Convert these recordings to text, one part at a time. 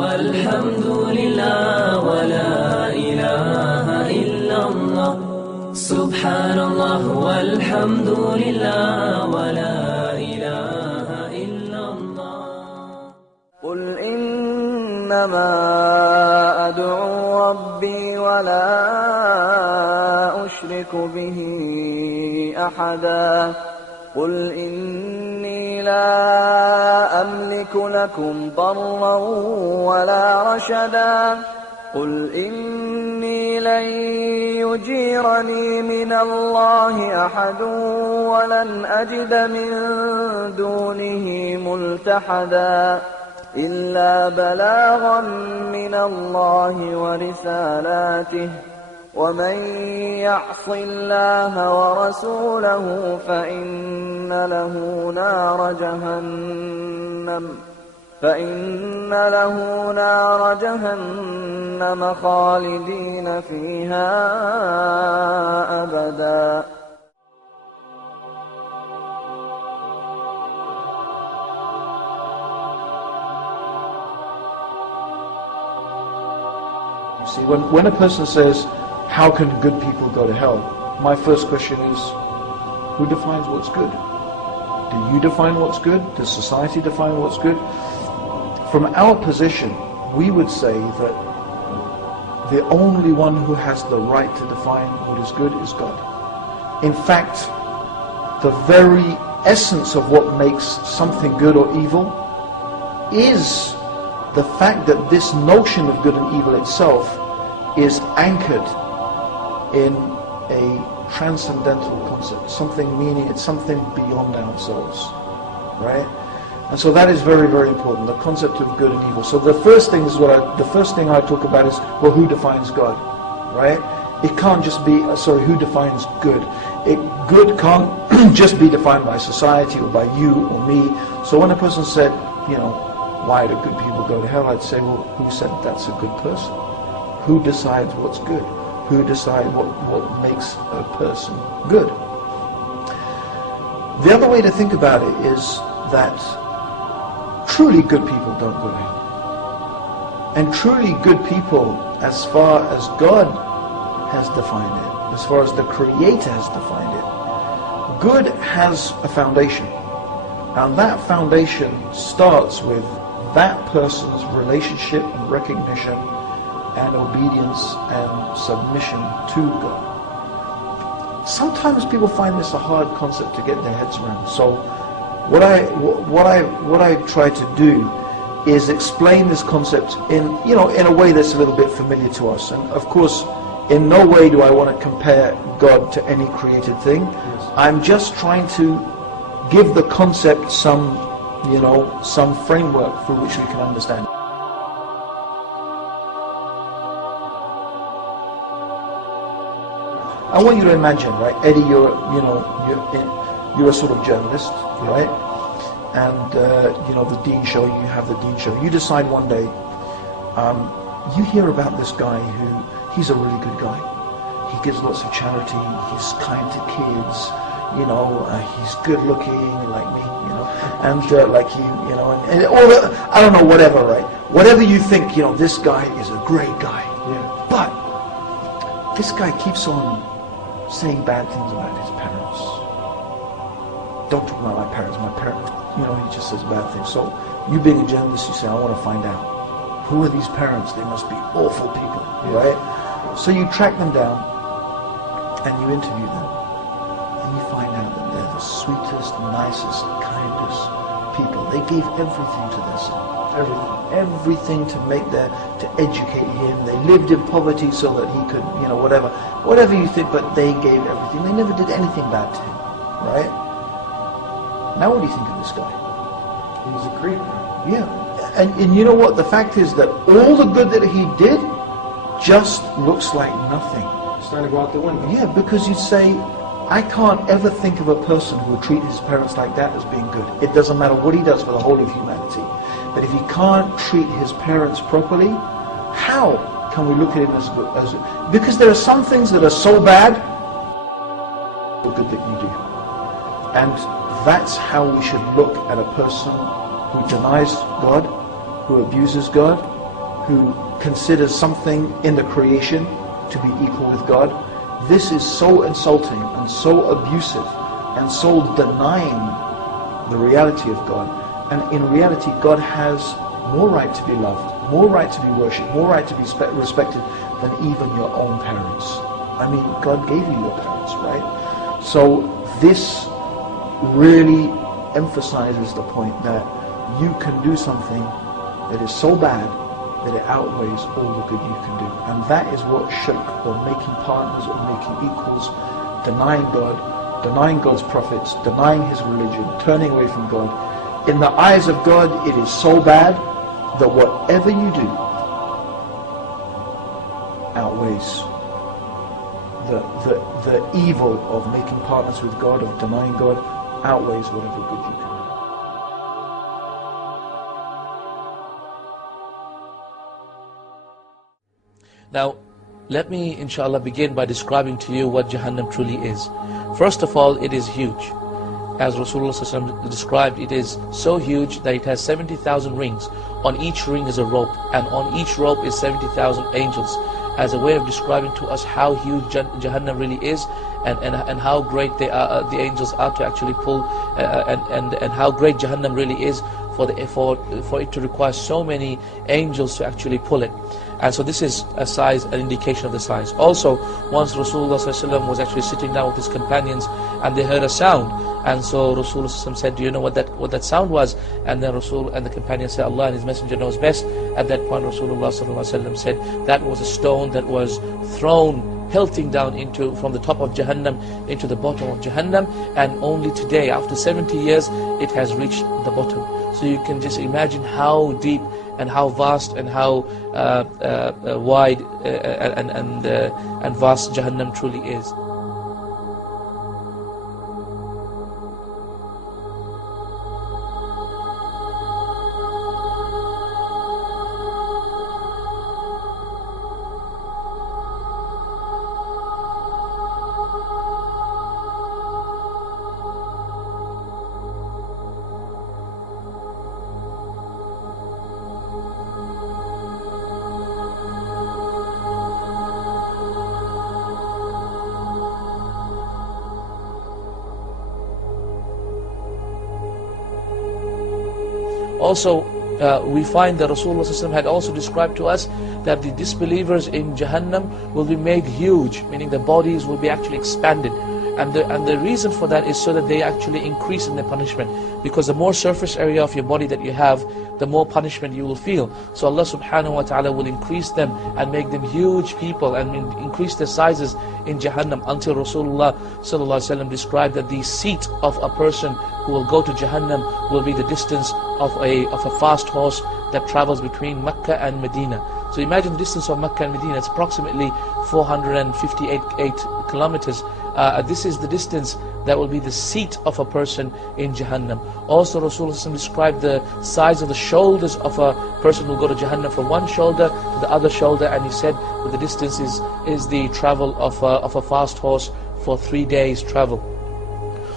والحمد لله ولا إله إلا الله سبحان الله والحمد لله ولا إله إلا الله قل إنما أدعو ربي ولا أشرك به أحدا قل إني لا أملك لكم ضرا ولا رشدا قل إني لن يجيرني من الله أحد ولن أجد من دونه ملتحدا إلا بلاغا من الله ورسالاته ومن يعص الله ورسوله فإن له نار جهنم خالدين فيها أبدا. See, when a person says, how can good people go to hell? My first question is, who defines what's good? Do you define what's good? Does society define what's good? From our position, we would say that the only one who has the right to define what is good is God. In fact, the very essence of what makes something good or evil is the fact that this notion of good and evil itself is anchored in a transcendental concept, something meaning it's something beyond ourselves, right? And so that is very, very important, the concept of good and evil. So the first thing I talk about is, well, who defines God, right? It can't just be, who defines good? Good can't just be defined by society or by you or me. So when a person said, why do good people go to hell? I'd say, well, who said that's a good person? Who decides what's good? Who decides what makes a person good? The other way to think about it is that truly good people don't go to hell. And truly good people, as far as God has defined it, as far as the Creator has defined it, good has a foundation. And that foundation starts with that person's relationship and recognition and obedience and submission to God. Sometimes people find this a hard concept to get their heads around. So what I try to do is explain this concept in a way that's a little bit familiar to us. And of course, in no way do I want to compare God to any created thing. Yes. I'm just trying to give the concept some framework through which we can understand. I want you to imagine, right, Eddie, you're a sort of journalist, right? And the Dean Show, you have the Dean Show. You decide one day, you hear about this guy he's a really good guy. He gives lots of charity. He's kind to kids. He's good looking like me, and like you, and all the, I don't know, whatever, right? Whatever you think, this guy is a great guy. Yeah. But this guy keeps on saying bad things about his parents. Don't talk about my parents. My parents, he just says bad things. So you being a journalist, you say, I want to find out, who are these parents? They must be awful people, right? So you track them down and you interview them. You find out that they're the sweetest, nicest, kindest people. They gave everything to their son. Everything to educate him. They lived in poverty so that he could, whatever you think, but they gave everything. They never did anything bad to him, right? Now what do you think of this guy? He's a creep. Yeah. And you know what? The fact is that all the good that he did just looks like nothing. It's starting to go out the window. Yeah, because you say, I can't ever think of a person who would treat his parents like that as being good. It doesn't matter what he does for the whole of humanity. But if he can't treat his parents properly, how can we look at him as good? Because there are some things that are so bad, so good that you do. And that's how we should look at a person who denies God, who abuses God, who considers something in the creation to be equal with God. This is so insulting and so abusive and so denying the reality of God. And in reality, God has more right to be loved, more right to be worshipped, more right to be respected than even your own parents. I mean, God gave you your parents, right? So this really emphasizes the point that you can do something that is so bad that it outweighs all the good you can do. And that is what shirk, or making partners, or making equals, denying God, denying God's prophets, denying His religion, turning away from God. In the eyes of God, it is so bad that whatever you do outweighs the evil of making partners with God, of denying God, outweighs whatever good you can do. Now, let me, inshallah, begin by describing to you what Jahannam truly is. First of all, it is huge. As Rasulullah ﷺ described, it is so huge that it has 70,000 rings. On each ring is a rope, and on each rope is 70,000 angels, as a way of describing to us how huge Jahannam really is, and how great they are, the angels are to actually pull, and how great Jahannam really is for it to require so many angels to actually pull it. And so this is a size, an indication of the size. Also, once Rasulullah ﷺ was actually sitting down with his companions, and they heard a sound, and so Rasulullah ﷺ said, "Do you know what that sound was?" And then Rasul and the companions said, "Allah and His Messenger knows best." At that point, Rasulullah ﷺ said, "That was a stone that was thrown, pelting down from the top of Jahannam into the bottom of Jahannam, and only today, after 70 years, it has reached the bottom." So you can just imagine how deep and how vast and how wide and vast Jahannam truly is. Also, we find that Rasulullah ﷺ had also described to us that the disbelievers in Jahannam will be made huge, meaning their bodies will be actually expanded. And the reason for that is so that they actually increase in their punishment. Because the more surface area of your body that you have, the more punishment you will feel. So Allah subhanahu wa ta'ala will increase them and make them huge people, and increase their sizes in Jahannam, until Rasulullah sallallahu alaihi wasallam described that the seat of a person who will go to Jahannam will be the distance of a fast horse that travels between Mecca and Medina. So imagine the distance of Mecca and Medina. It's approximately 458 kilometers. This is the distance that will be the seat of a person in Jahannam. Also, Rasulullah described the size of the shoulders of a person who will go to Jahannam, from one shoulder to the other shoulder, and he said that the distance is the travel of a fast horse for 3 days travel.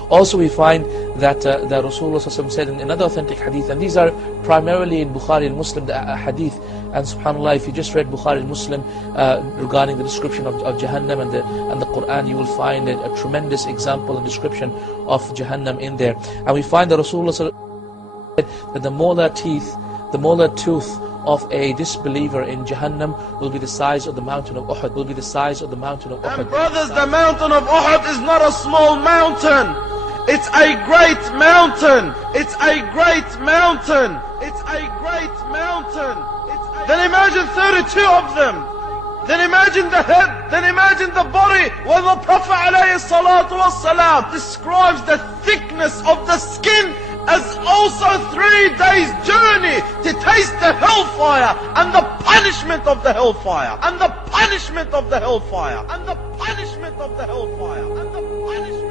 Also, we find that Rasulullah said in another authentic hadith, and these are primarily in Bukhari and Muslim, the hadith. And subhanAllah, if you just read Bukhari and Muslim regarding the description of Jahannam and the Quran, you will find a tremendous example and description of Jahannam in there. And we find that Rasulullah said that the molar tooth of a disbeliever in Jahannam will be the size of the mountain of Uhud. Will be the size of the mountain of Uhud. And brothers, the mountain of Uhud is not a small mountain. It's a great mountain. It's a great mountain. It's a great mountain. Then imagine 32 of them. Then imagine the head. Then imagine the body. When the Prophet ﷺ describes the thickness of the skin as also 3 days journey to taste the hellfire and the punishment of the hellfire and the punishment of the hellfire and the punishment of the hellfire and the punishment